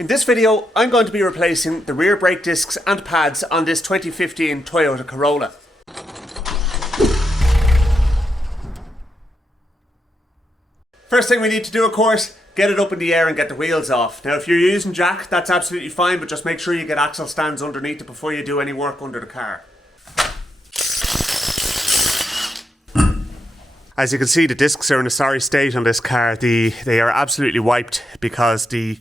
In this video, I'm going to be replacing the rear brake discs and pads on this 2015 Toyota Corolla. First thing we need to do, of course, get it up in the air and get the wheels off. Now if you're using jack, that's absolutely fine, but just make sure you get axle stands underneath it before you do any work under the car. As you can see, the discs are in a sorry state on this car. They are absolutely wiped because the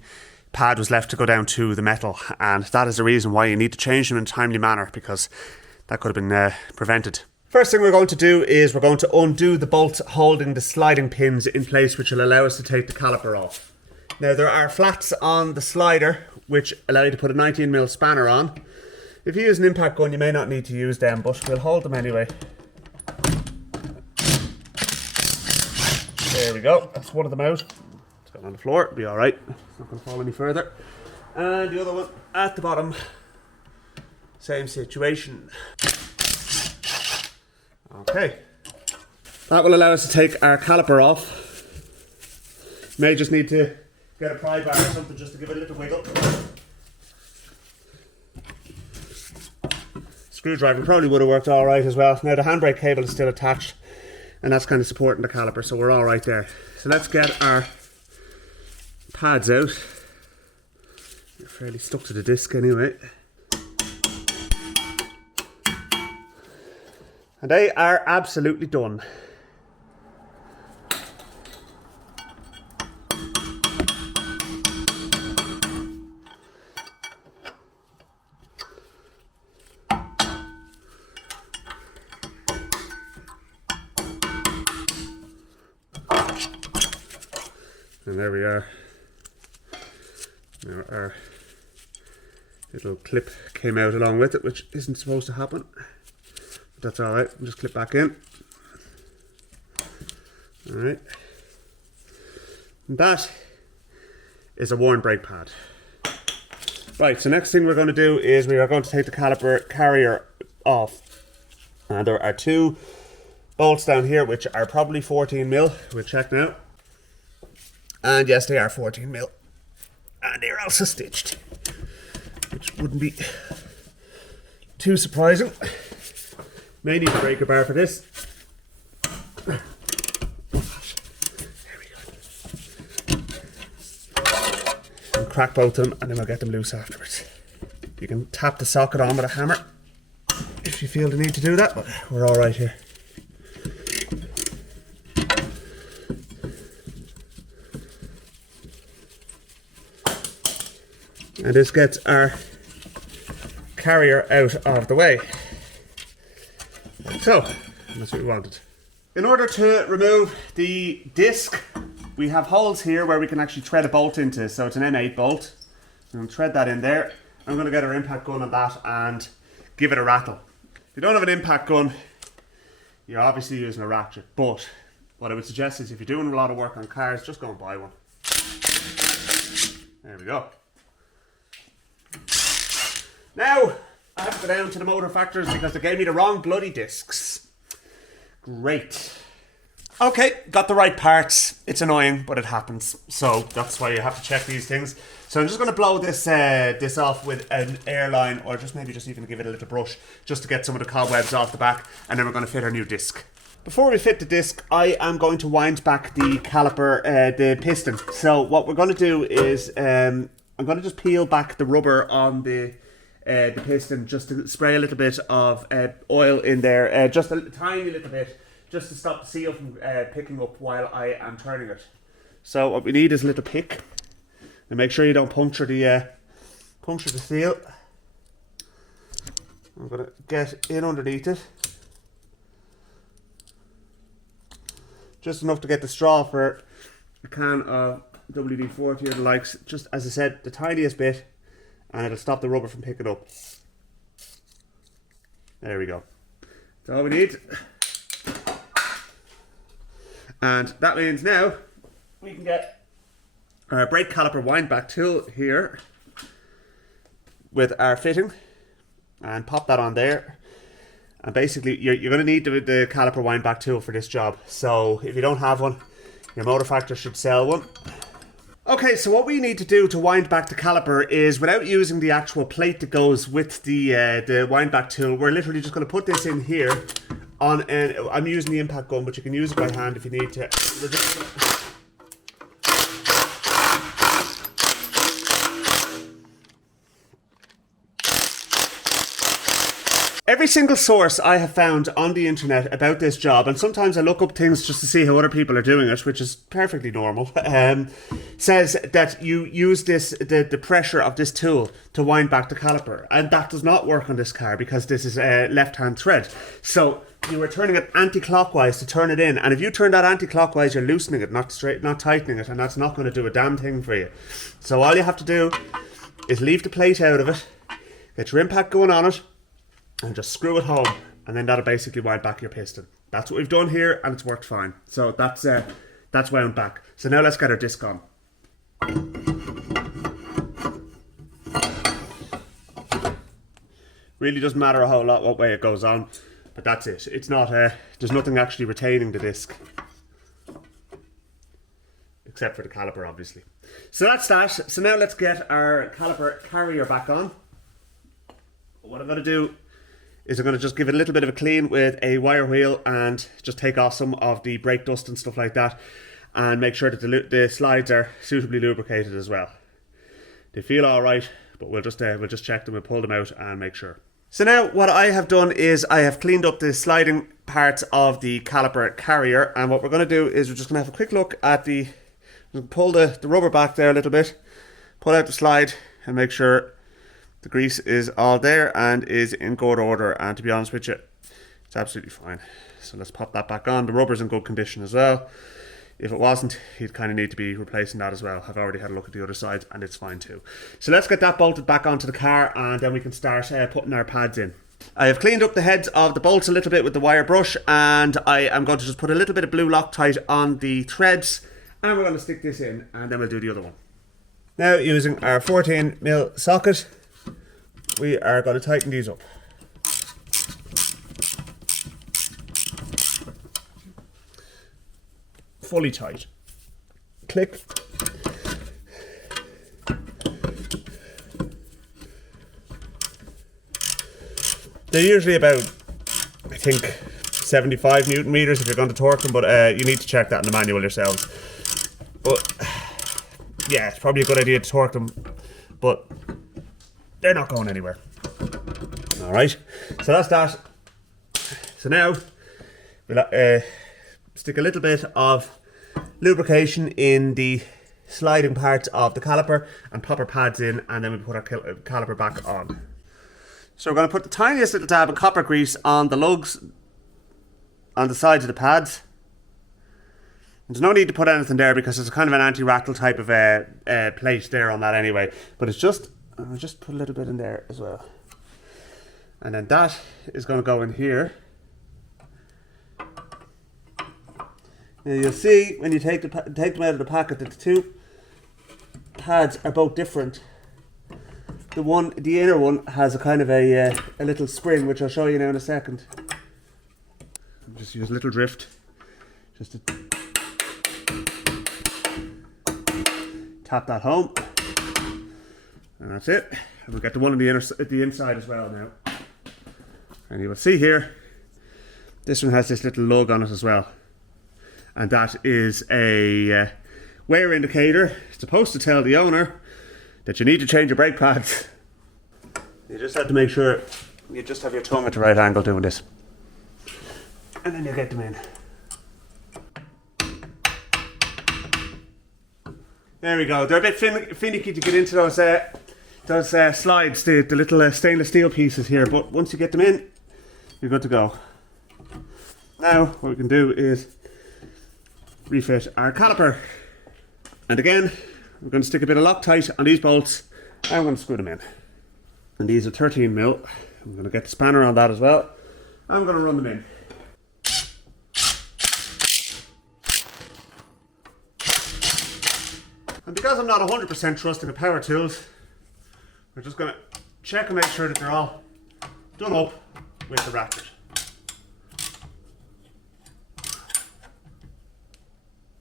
pad was left to go down to the metal, and that is the reason why you need to change them in a timely manner, because that could have been prevented. First thing we're going to do is we're going to undo the bolts holding the sliding pins in place, which will allow us to take the caliper off. Now there are flats on the slider which allow you to put a 19mm spanner on. If you use an impact gun you may not need to use them, but we'll hold them anyway. There we go, that's one of them out. It's got on the floor, it'll be alright. It's not going to fall any further. And the other one at the bottom, same situation. Okay, that will allow us to take our caliper off. May just need to get a pry bar or something just to give it a little wiggle. Screwdriver probably would have worked alright as well. Now the handbrake cable is still attached, and that's kind of supporting the caliper, so we're alright there. So let's get our pads out. They're fairly stuck to the disc anyway. And they are absolutely done. And there we are. Now our little clip came out along with it, which isn't supposed to happen. But that's alright, we'll just clip back in. Alright. And that is a worn brake pad. Right, so next thing we're going to do is we are going to take the caliper carrier off. And there are two bolts down here which are probably 14mm. We'll check now. And yes, they are 14mm. And they're also stitched, which wouldn't be too surprising. May need a breaker bar for this. Oh gosh. There we go. And crack both of them and then we'll get them loose afterwards. You can tap the socket on with a hammer if you feel the need to do that, but we're alright here. And this gets our carrier out of the way. So, that's what we wanted. In order to remove the disc, we have holes here where we can actually thread a bolt into. So it's an M8 bolt. I'm going to thread that in there. I'm going to get our impact gun on that and give it a rattle. If you don't have an impact gun, you're obviously using a ratchet. But what I would suggest is if you're doing a lot of work on cars, just go and buy one. There we go. Now, I have to go down to the motor factors because they gave me the wrong bloody discs. Great. Okay, got the right parts. It's annoying, but it happens. So that's why you have to check these things. So I'm just going to blow this this off with an airline, or just maybe just even give it a little brush, just to get some of the cobwebs off the back, and then we're going to fit our new disc. Before we fit the disc, I am going to wind back the caliper, the piston. So what we're going to do is, I'm going to just peel back the rubber on the piston, just to spray a little bit of oil in there, just a tiny little bit, just to stop the seal from picking up while I am turning it. So what we need is a little pick, and make sure you don't puncture the seal. I'm going to get in underneath it, just enough to get the straw for a can of WD-40 or the likes, just as I said, the tiniest bit, and it'll stop the rubber from picking up. There we go. That's all we need. And that means now we can get our brake caliper wind back tool here with our fitting and pop that on there. And basically you're going to need the caliper wind back tool for this job. So if you don't have one, your motor factor should sell one. Okay, so what we need to do to wind back the caliper is, without using the actual plate that goes with the wind back tool, we're literally just going to put this in here on an, I'm using the impact gun, but you can use it by hand if you need to. We're just gonna, every single source I have found on the internet about this job, and sometimes I look up things just to see how other people are doing it, which is perfectly normal, says that you use this the pressure of this tool to wind back the caliper, and that does not work on this car because this is a left-hand thread. So you are turning it anti-clockwise to turn it in, and if you turn that anti-clockwise, you're loosening it, not tightening it, and that's not going to do a damn thing for you. So all you have to do is leave the plate out of it, get your impact going on it, and just screw it home, and then that'll basically wind back your piston. That's what we've done here, and it's worked fine. So that's wound back. So now let's get our disc on. Really doesn't matter a whole lot what way it goes on, but that's it. It's not there's nothing actually retaining the disc, except for the caliper, obviously. So that's that. So now let's get our caliper carrier back on. What I'm going to do is I'm going to just give it a little bit of a clean with a wire wheel and just take off some of the brake dust and stuff like that, and make sure that the slides are suitably lubricated as well. They feel alright, but we'll just check them and pull them out and make sure. So now what I have done is I have cleaned up the sliding parts of the caliper carrier, and what we're going to do is we're just going to have a quick look at pull the rubber back there a little bit, pull out the slide and make sure the grease is all there and is in good order, and to be honest with you, it's absolutely fine. So let's pop that back on. The rubber's in good condition as well. If it wasn't, you'd kind of need to be replacing that as well. I've already had a look at the other side and it's fine too. So let's get that bolted back onto the car, and then we can start putting our pads in. I have cleaned up the heads of the bolts a little bit with the wire brush, and I am going to just put a little bit of blue Loctite on the threads, and we're going to stick this in, and then we'll do the other one. Now, using our 14mm socket, we are going to tighten these up. Fully tight. Click. They're usually about, I think, 75 Newton meters if you're going to torque them, but you need to check that in the manual yourselves. But yeah, it's probably a good idea to torque them, but they're not going anywhere. Alright, so that's that. So now we'll stick a little bit of lubrication in the sliding parts of the caliper and pop our pads in, and then we put our caliper back on. So we're going to put the tiniest little dab of copper grease on the lugs on the sides of the pads. There's no need to put anything there because it's kind of an anti-rattle type of plate there on that anyway, but it's just, I'll just put a little bit in there as well. And then that is going to go in here. Now you'll see when you take them out of the packet that the two pads are both different. The inner one has a kind of a little spring, which I'll show you now in a second. Just use a little drift, just to tap that home, and that's it. And we've got the one on the inside as well now. And you will see here, this one has this little lug on it as well. And that is a wear indicator. It's supposed to tell the owner that you need to change your brake pads. You just have to make sure you just have your tongue at the right angle doing this. And then you get them in. There we go. They're a bit finicky to get into those slides, the little stainless steel pieces here, but once you get them in, you're good to go. Now what we can do is refit our caliper, and again we're going to stick a bit of Loctite on these bolts, and I'm going to screw them in. And these are 13mm. I'm going to get the spanner on that as well. I'm going to run them in. And because I'm not 100% trusting the power tools, we're just going to check and make sure that they're all done up with the ratchet.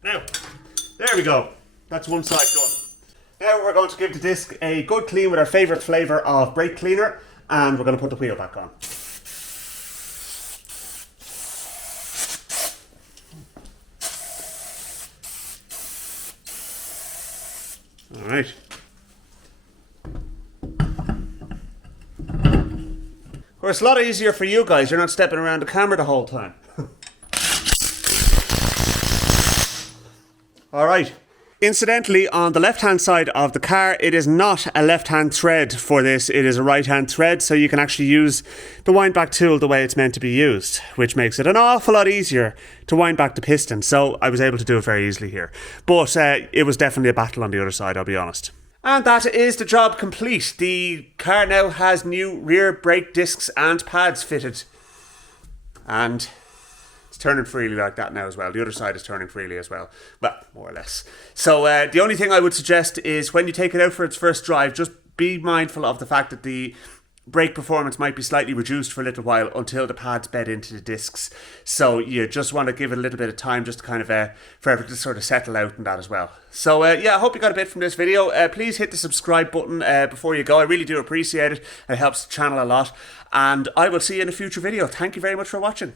Now, there we go. That's one side done. Now we're going to give the disc a good clean with our favourite flavour of brake cleaner, and we're going to put the wheel back on. Alright. Of course, a lot easier for you guys. You're not stepping around the camera the whole time. Alright. Incidentally, on the left-hand side of the car, it is not a left-hand thread for this, it is a right-hand thread, so you can actually use the wind-back tool the way it's meant to be used, which makes it an awful lot easier to wind back the piston, so I was able to do it very easily here. But it was definitely a battle on the other side, I'll be honest. And that is the job complete. The car now has new rear brake discs and pads fitted. And turning freely like that now as well. The other side is turning freely as well. Well, more or less. So the only thing I would suggest is when you take it out for its first drive, just be mindful of the fact that the brake performance might be slightly reduced for a little while until the pads bed into the discs. So you just want to give it a little bit of time just to kind of for everything to sort of settle out and that as well. So yeah, I hope you got a bit from this video. Please hit the subscribe button before you go. I really do appreciate it. It helps the channel a lot. And I will see you in a future video. Thank you very much for watching.